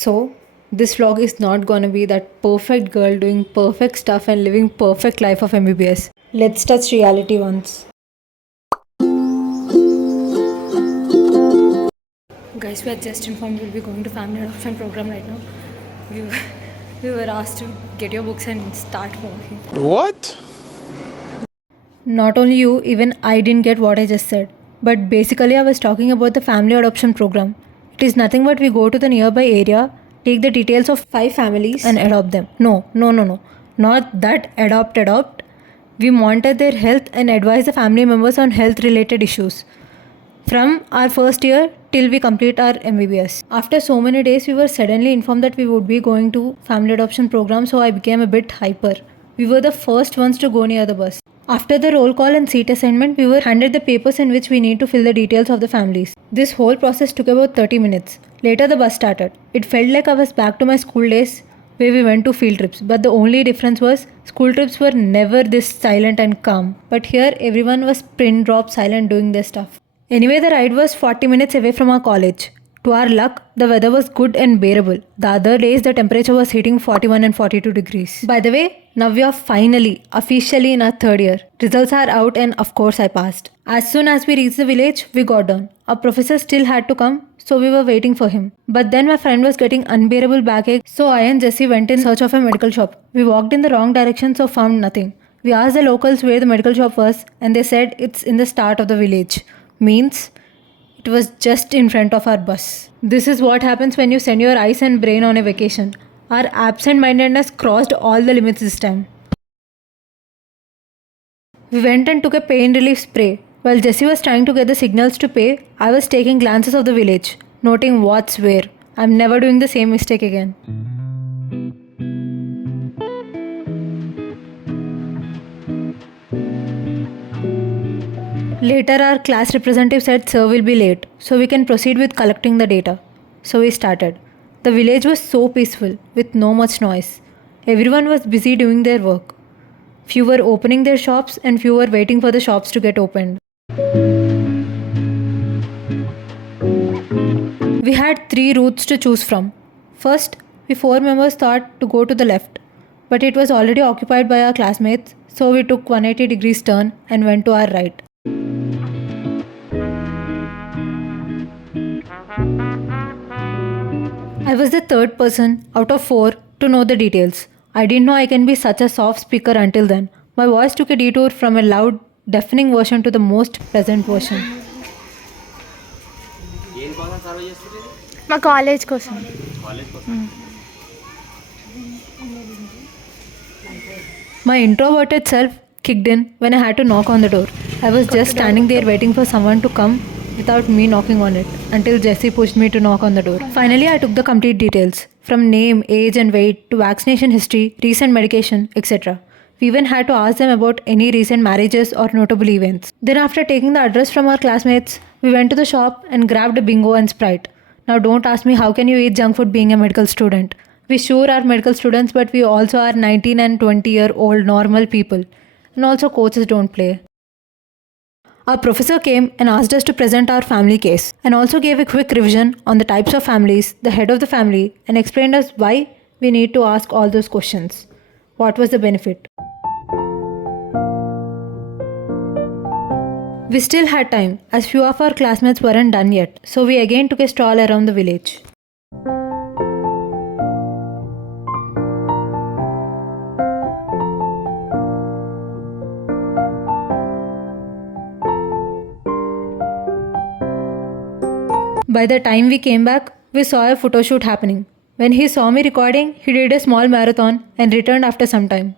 So, this vlog is not gonna be that perfect girl doing perfect stuff and living perfect life of MBBS. Let's touch reality once. Guys, we are just informed we'll be going to family adoption program right now. We were, we were asked to get your books and start working. What? Not only you, even I didn't get what I just said. But basically, I was talking about the family adoption program. It is nothing but we go to the nearby area, take the details of 5 families, and adopt them. No. Not that adopt. We monitor their health and advise the family members on health related issues. From our first year till we complete our MBBS. After so many days, we were suddenly informed that we would be going to family adoption program, so I became a bit hyper. We were the first ones to go near the bus. After the roll call and seat assignment, we were handed the papers in which we need to fill the details of the families. This whole process took about 30 minutes. Later, the bus started. It felt like I was back to my school days where we went to field trips, but the only difference was school trips were never this silent and calm. But here, everyone was pin drop silent doing their stuff. Anyway, the ride was 40 minutes away from our college. To our luck, the weather was good and bearable. The other days, the temperature was hitting 41 and 42 degrees. By the way, now we are finally, officially in our third year. Results are out and of course I passed. As soon as we reached the village, we got down. Our professor still had to come, so we were waiting for him. But then my friend was getting unbearable backache, so I and Jessie went in search of a medical shop. We walked in the wrong direction, so found nothing. We asked the locals where the medical shop was, and they said it's in the start of the village. Means it was just in front of our bus. This is what happens when you send your eyes and brain on a vacation. Our absent-mindedness crossed all the limits this time. We went and took a pain relief spray. While Jessie was trying to get the signals to pay, I was taking glances of the village, noting what's where. I'm never doing the same mistake again. Later, our class representative said Sir will be late, so we can proceed with collecting the data. So we started. The village was so peaceful, with no much noise. Everyone was busy doing their work. Few were opening their shops and few were waiting for the shops to get opened. We had 3 routes to choose from. First, we 4 members thought to go to the left, but it was already occupied by our classmates, so we took 180 degrees turn and went to our right. I was the third person out of 4 to know the details. I didn't know I can be such a soft speaker until then. My voice took a detour from a loud, deafening version to the most pleasant version. మా college కోసం My introverted self kicked in when I had to knock on the door. I was just standing there waiting for someone to come without me knocking on it until Jessie pushed me to knock on the door. Finally, I took the complete details from name, age and weight to vaccination history, recent medication, etc. We even had to ask them about any recent marriages or notable events. Then after taking the address from our classmates, we went to the shop and grabbed a bingo and Sprite. Now don't ask me how can you eat junk food being a medical student. We sure are medical students, but we also are 19 and 20-year-old normal people. And also coaches don't play. Our professor came and asked us to present our family case and also gave a quick revision on the types of families, the head of the family, and explained us why we need to ask all those questions. What was the benefit? We still had time as few of our classmates weren't done yet, so we again took a stroll around the village. By the time we came back, we saw a photo shoot happening. When he saw me recording, he did a small marathon and returned after some time.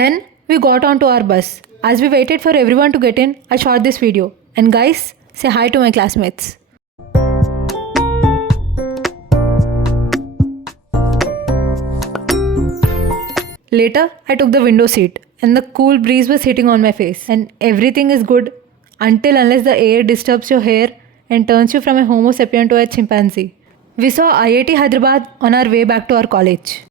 Then we got onto our bus. As we waited for everyone to get in, I shot this video. And guys, say hi to my classmates. Later, I took the window seat and the cool breeze was hitting on my face. And everything is good unless the air disturbs your hair and turns you from a Homo sapien to a chimpanzee. We saw IIT Hyderabad on our way back to our college.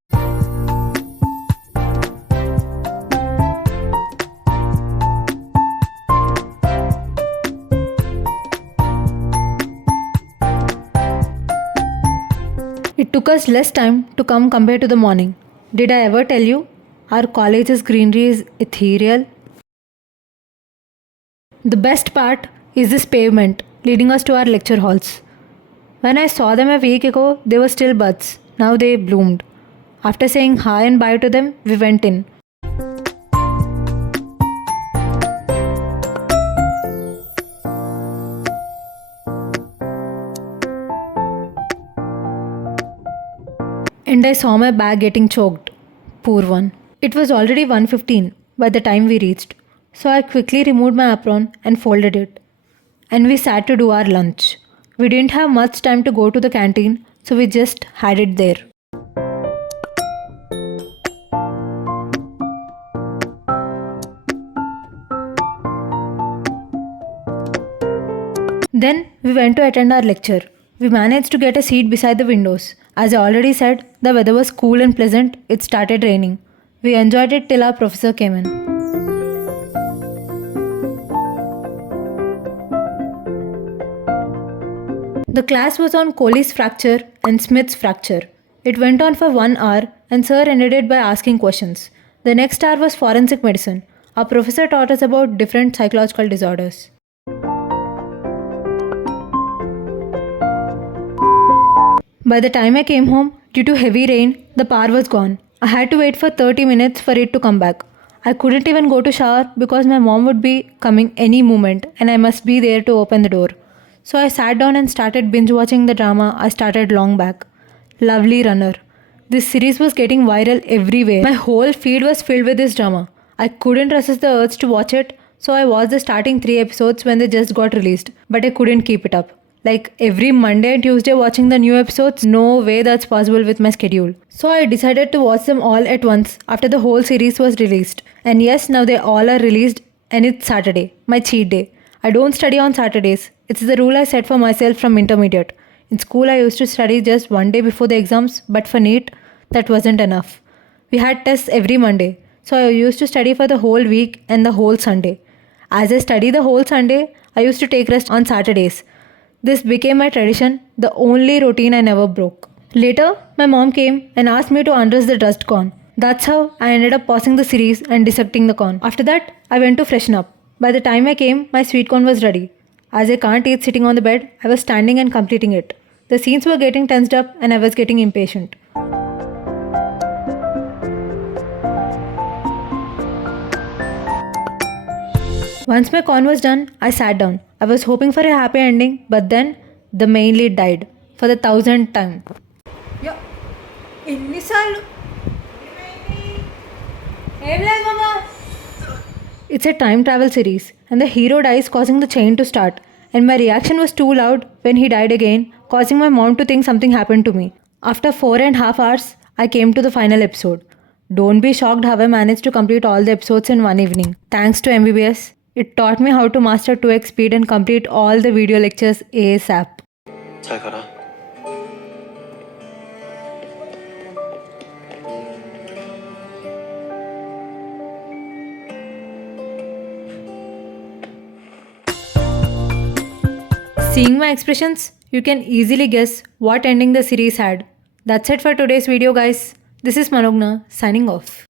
took us less time to come compared to the morning. Did I ever tell you? Our college's greenery is ethereal. The best part is this pavement leading us to our lecture halls. When I saw them a week ago, they were still buds. Now they bloomed. After saying hi and bye to them, we went in. And I saw my bag getting choked. Poor one. It was already 1:15 by the time we reached. So I quickly removed my apron and folded it. And we sat to do our lunch. We didn't have much time to go to the canteen, so we just had it there. Then we went to attend our lecture. We managed to get a seat beside the windows. As I already said, the weather was cool and pleasant. It started raining. We enjoyed it till our professor came in. The class was on Coley's fracture and Smith's fracture. It went on for 1 hour and sir ended it by asking questions. The next hour was forensic medicine. Our professor taught us about different psychological disorders. By the time I came home, due to heavy rain, the power was gone. I had to wait for 30 minutes for it to come back. I couldn't even go to shower because my mom would be coming any moment and I must be there to open the door. So I sat down and started binge watching the drama I started long back. Lovely Runner. This series was getting viral everywhere. My whole feed was filled with this drama. I couldn't resist the urge to watch it, so I watched the starting 3 episodes when they just got released, but I couldn't keep it up. Like every Monday and Tuesday watching the new episodes, no way that's possible with my schedule. So I decided to watch them all at once after the whole series was released. And yes, now they all are released and it's Saturday, my cheat day. I don't study on Saturdays. It's the rule I set for myself from intermediate. In school I used to study just one day before the exams, but for NEET, that wasn't enough. We had tests every Monday, so I used to study for the whole week and the whole Sunday. As I studied the whole Sunday, I used to take rest on Saturdays. This became my tradition, the only routine I never broke. Later, my mom came and asked me to undress the dressed corn. That's how I ended up pausing the series and dissecting the corn. After that, I went to freshen up. By the time I came, my sweet corn was ready. As I can't eat sitting on the bed, I was standing and completing it. The scenes were getting tensed up and I was getting impatient. Once my corn was done, I sat down. I was hoping for a happy ending, but then the main lead died for the 1000th time. It's a time travel series, and the hero dies, causing the chain to start. And my reaction was too loud when he died again, causing my mom to think something happened to me. After 4.5 hours, I came to the final episode. Don't be shocked how I managed to complete all the episodes in one evening. Thanks to MBBS. It taught me how to master 2x speed and complete all the video lectures ASAP. 잘 가라. Seeing my expressions, you can easily guess what ending the series had. That's it for today's video, guys. This is Manogna signing off.